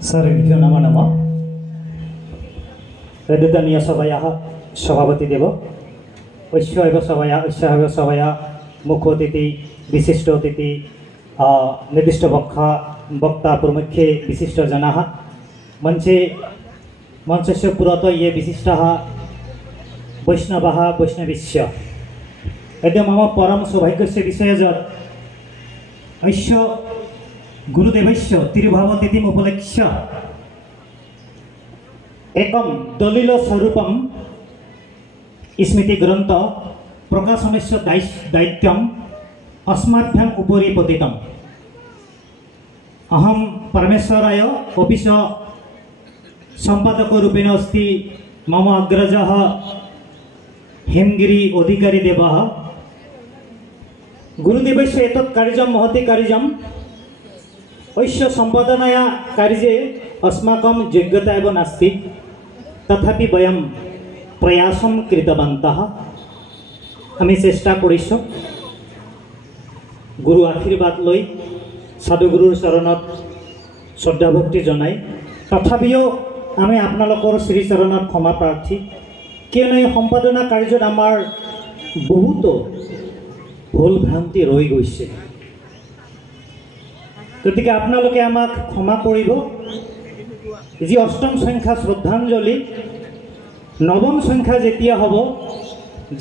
सर्वेभ्यो नमो नमः। वेदनीय सभायाः सभापतिदेव ऐश्वर्य सभाया मुख्य अतिथि विशिष्ट अतिथि निर्दिष्ट वक्ता प्रमुखे विशिष्ट जनाः मंचस्य पुरतः ये विशिष्टाः वैष्णवाः वैष्णवीश्च यद्य मम परम सौभाग्यस्य विषय यत् ऐश्य गुरुदेवस्य तिरुभावतिथिम् उपलक्ष्य एकं दलिल स्वरूपं स्मृतिग्रन्थ प्रकाशनस्य दायित्वम् अस्मभ्यम् उपरि पतितम्। अहं परमेश्वराय ऑफिस संपादकरूपेण अस्ति मम अग्रजः हेमगिरि अधिकारी देवः। गुरुदेवस्य एतत् कार्यं महती कार्यम् ऐश्य संपादनाया कार्ये अस्माकं योग्यता एव नास्ति, तथापि वयं प्रयासं कृतवन्तः। आमी चेष्टा करिছোঁ गुरु आशीर्वाद लई साधुगुरुर चरणत श्रद्धा भक्ति जनाई। तथापिও आमी आपनालोকৰ श्रीचरणत क्षमा प्रार्थी, कियनो এই সম্পাদনা কাৰ্যত আমাৰ বহুতো ভুল ভ্ৰান্তি ৰৈ গৈছে। গতিকে আপোনালোকে আমাক ক্ষমা কৰিব। যি অষ্টম সংখ্যা শ্ৰদ্ধাঞ্জলি নৱম সংখ্যা যেতিয়া হ'ব,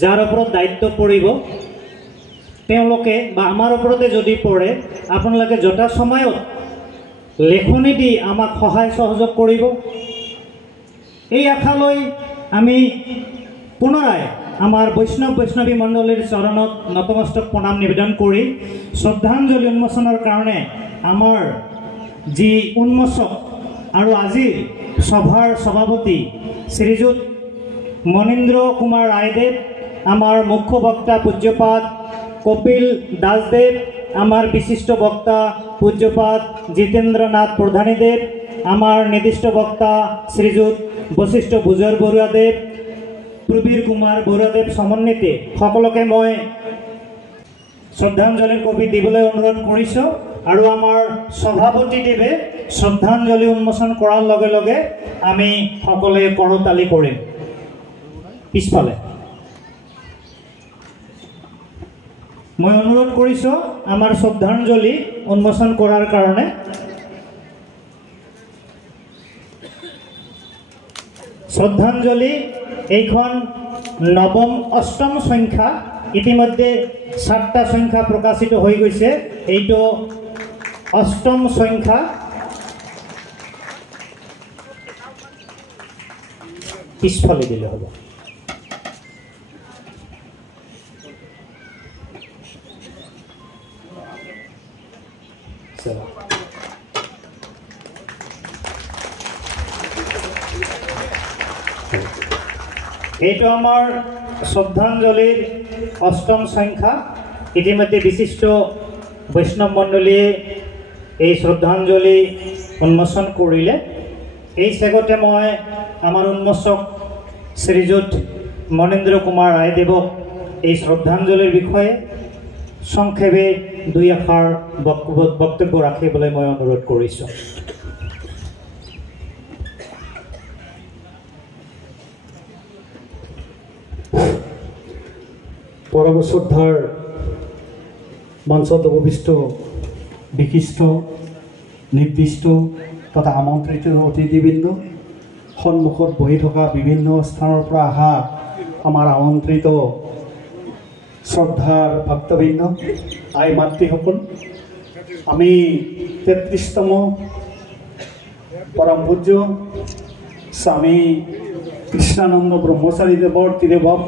যাৰ ওপৰত দায়িত্ব পৰিব তেওঁলোকে বা আমাৰ ওপৰতে যদি পৰে আপোনালোকে যথা সময়ত লেখনি দি আমাক সহায় সহযোগ কৰিব। এই আশা লৈ আমি পুনৰাই আমাৰ বৈষ্ণৱী মণ্ডলীৰ চৰণত নতমস্তক প্ৰণাম নিবেদন কৰি শ্ৰদ্ধাঞ্জলি উন্মোচনৰ কাৰণে আমাৰ যি উন্মোচক আৰু আজিৰ সভাৰ সভাপতি শ্ৰীযুত মনীন্দ্ৰ কুমাৰ ৰায়দেৱ, আমাৰ মুখ্য বক্তা পূজ্যপাত কপিল দাসদেৱ, আমাৰ বিশিষ্ট বক্তা পূজ্যপাত জিতেন্দ্ৰনাথ প্ৰধানীদেৱ, আমাৰ নিৰ্দিষ্ট বক্তা শ্ৰীযুত বশিষ্ঠ ভূজৰ বৰুৱাদেৱ, প্ৰবীৰ কুমাৰ বৰুৱাদেৱ সমন্বিতে সকলোকে মই শ্ৰদ্ধাঞ্জলিৰ কবি দিবলৈ অনুৰোধ কৰিছোঁ। আৰু আমাৰ সভাপতিদেৱে শ্ৰদ্ধাঞ্জলি উন্মোচন কৰাৰ লগে লগে আমি সকলোৱে কৰতালি কৰিম। পিছফালে মই অনুৰোধ কৰিছোঁ আমাৰ শ্ৰদ্ধাঞ্জলি উন্মোচন কৰাৰ কাৰণে। শ্ৰদ্ধাঞ্জলি এইখন নৱম অষ্টম সংখ্যা, ইতিমধ্যে 7টা সংখ্যা প্ৰকাশিত হৈ গৈছে, এইটো অষ্টম সংখ্যা। পিছফালে দিলে হ'ব। এইটো আমাৰ শ্ৰদ্ধাঞ্জলিৰ অষ্টম সংখ্যা। ইতিমধ্যে বিশিষ্ট বৈষ্ণৱ মণ্ডলীয়ে এই শ্ৰদ্ধাঞ্জলি উন্মোচন কৰিলে। এই চেগতে মই আমাৰ উন্মোচক শ্ৰীযুত মনীন্দ্ৰ কুমাৰ ৰায়দেৱক এই শ্ৰদ্ধাঞ্জলিৰ বিষয়ে সংক্ষেপে দুই এষাৰ বক্তব্য ৰাখিবলৈ মই অনুৰোধ কৰিছোঁ। পৰম শ্ৰদ্ধাৰ মঞ্চত উপবিষ্ট বিশিষ্ট নিৰ্দিষ্ট তথা আমন্ত্ৰিত অতিথিবৃন্দ, সন্মুখত বহি থকা বিভিন্ন স্থানৰ পৰা অহা আমাৰ আমন্ত্ৰিত শ্ৰদ্ধাৰ ভক্তবৃন্দ, আই মাতৃসকল, আমি 33তম পৰম পূজ্য স্বামী কৃষ্ণানন্দ ব্ৰহ্মচাৰী দেৱৰ তিৰুভাৱ